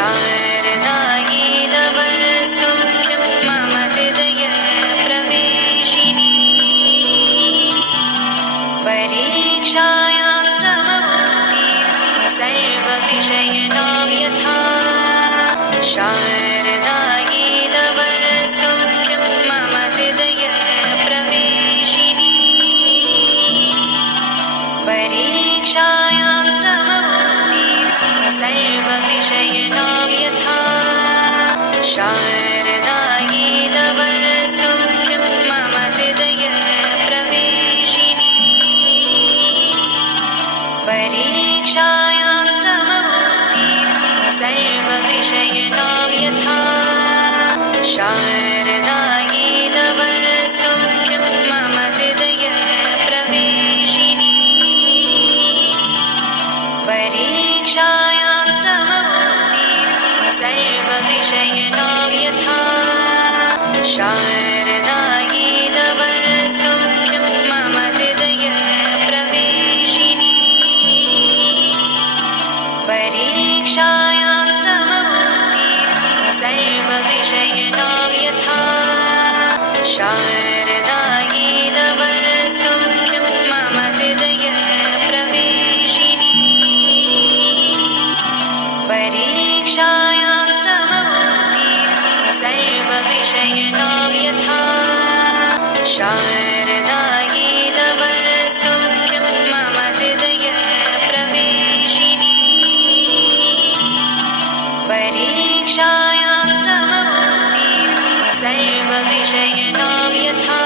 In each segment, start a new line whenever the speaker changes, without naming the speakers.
time. Bhavishayanavyatha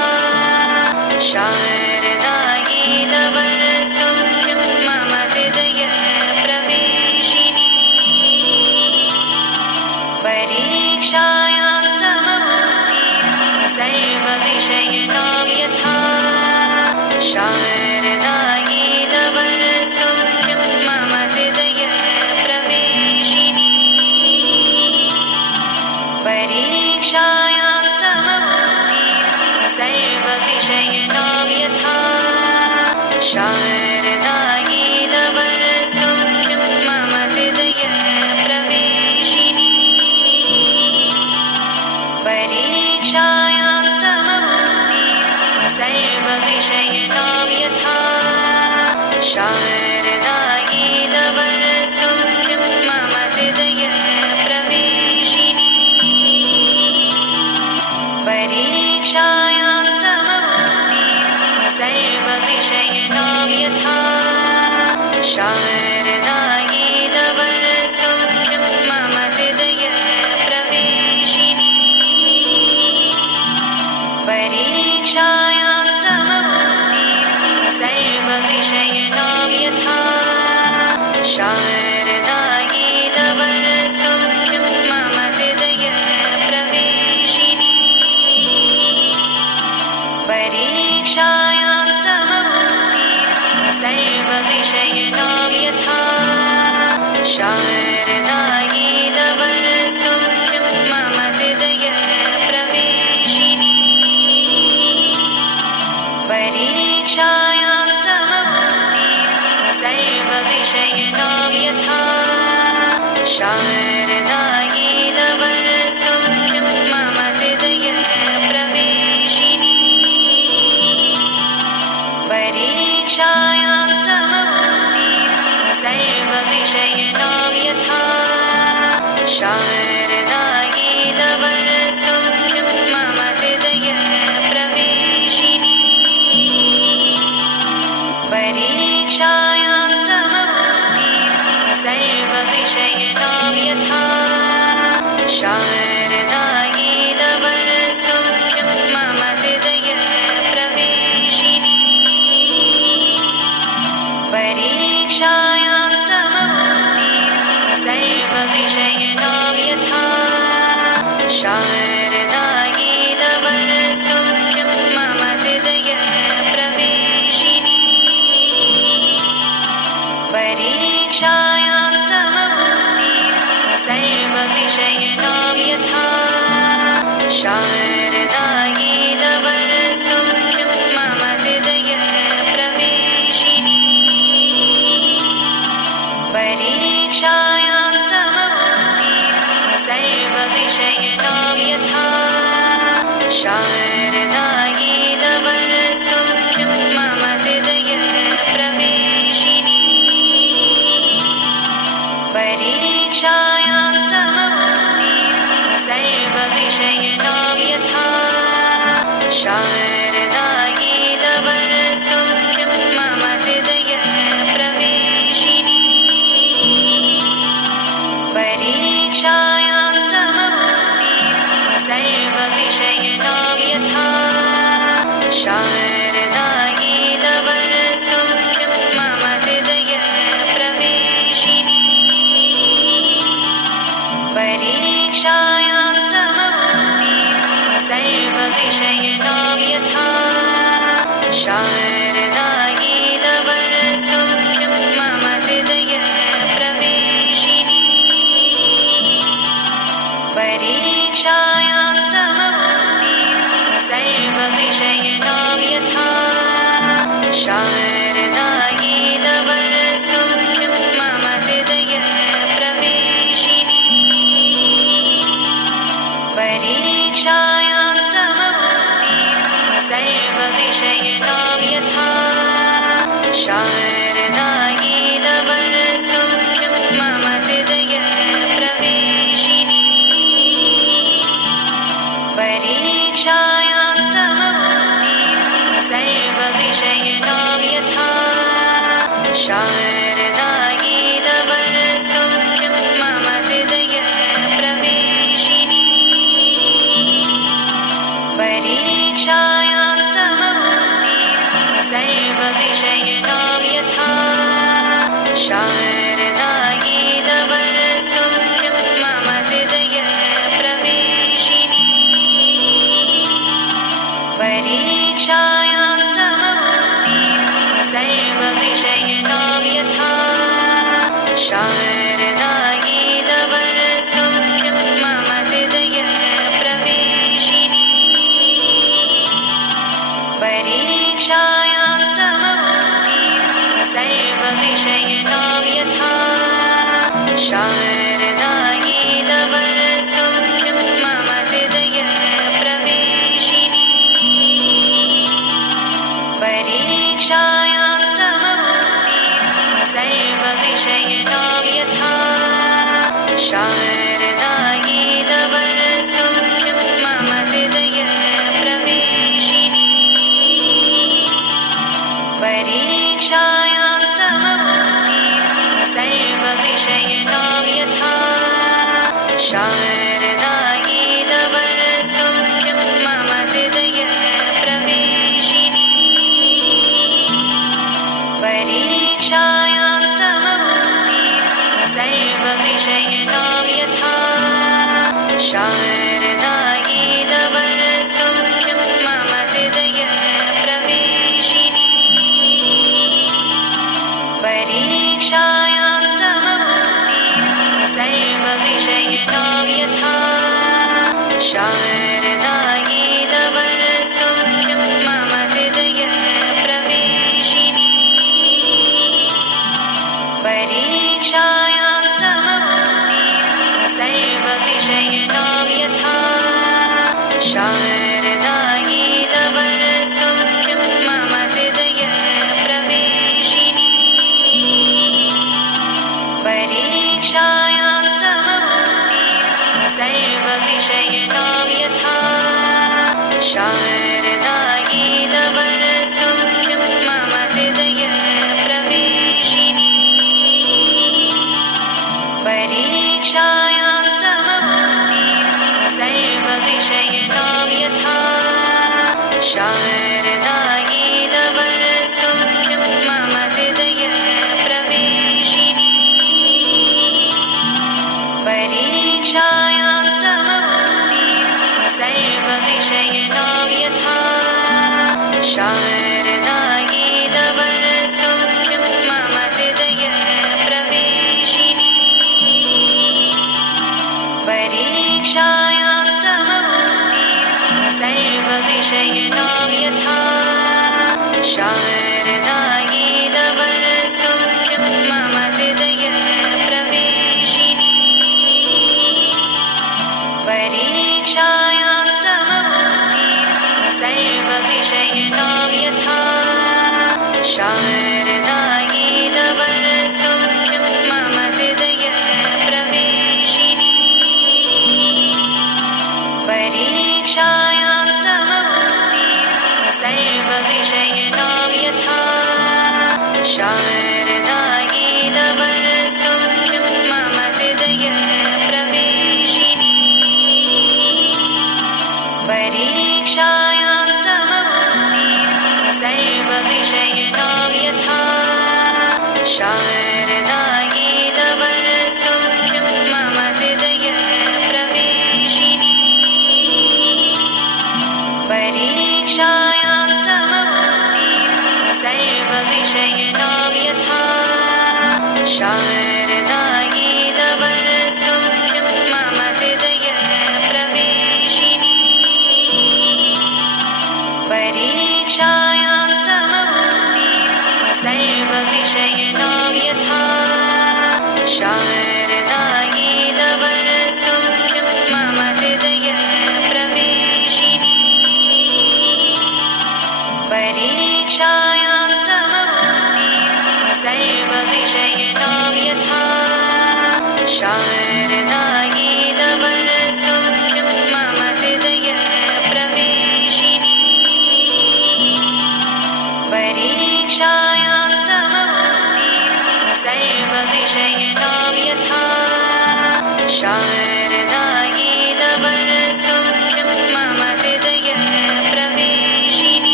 परीक्षा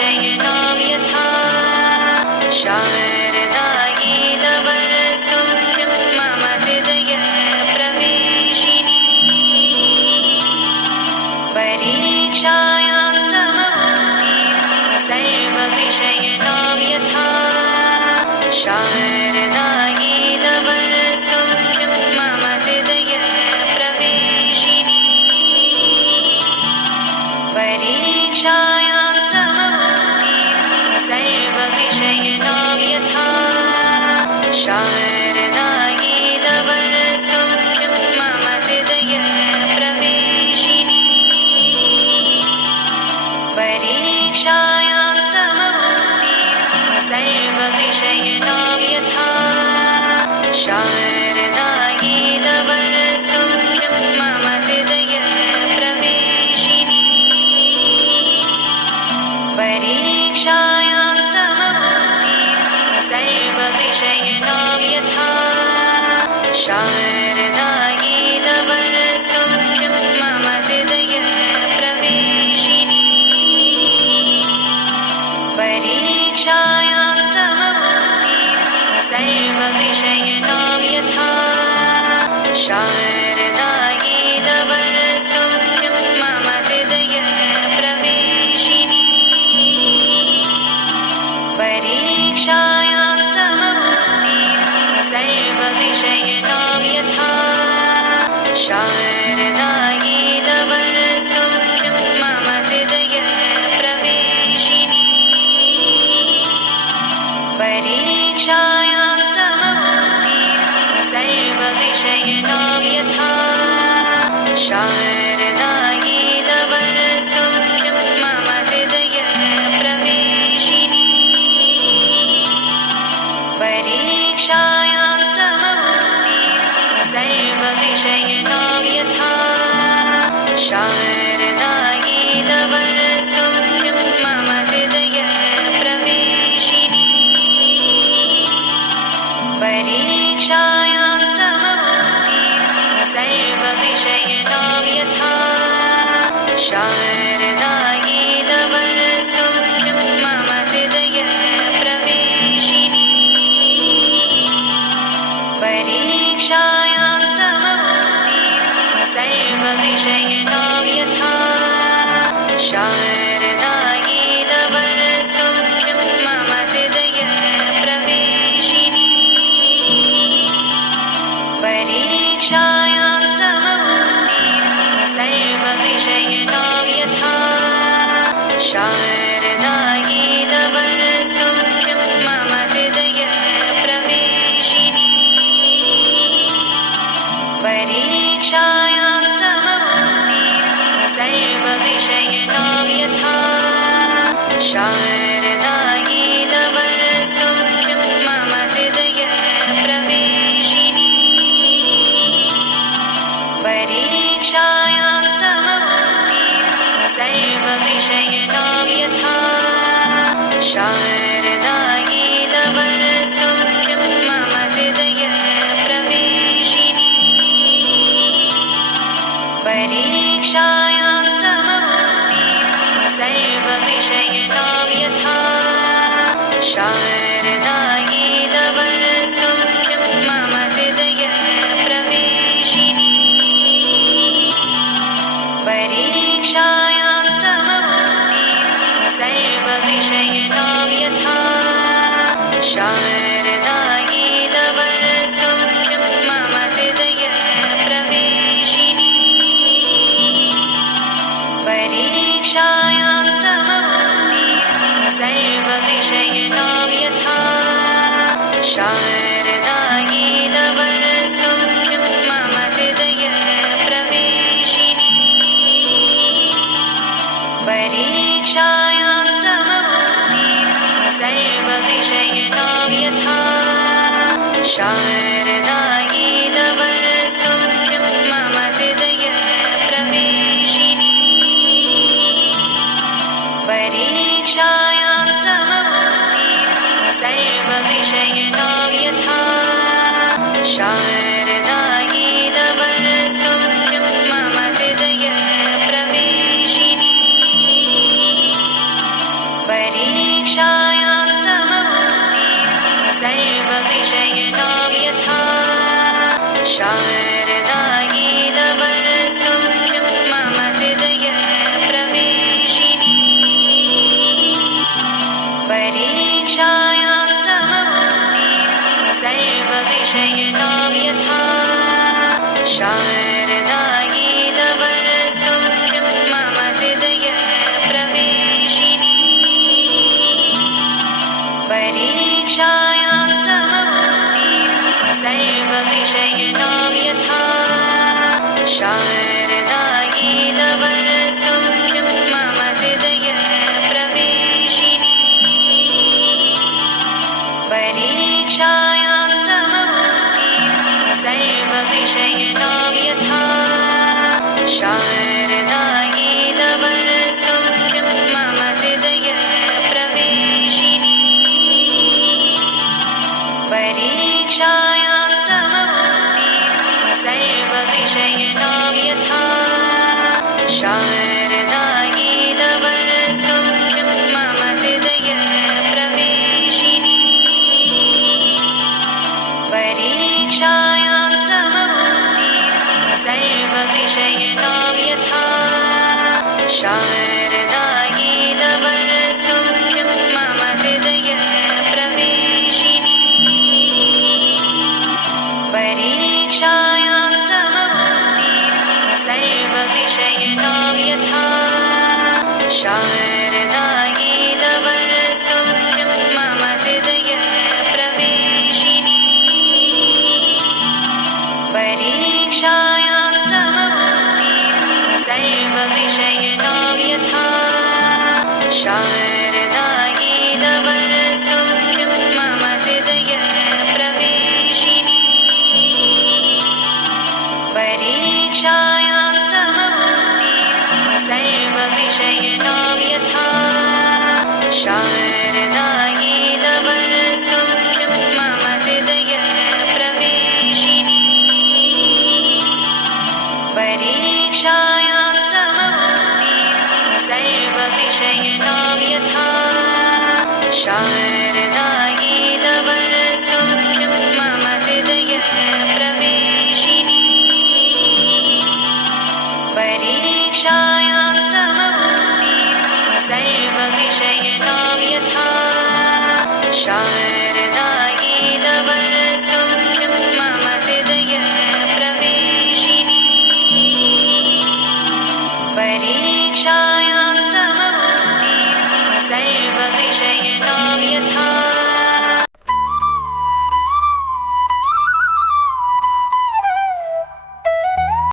saying Shine.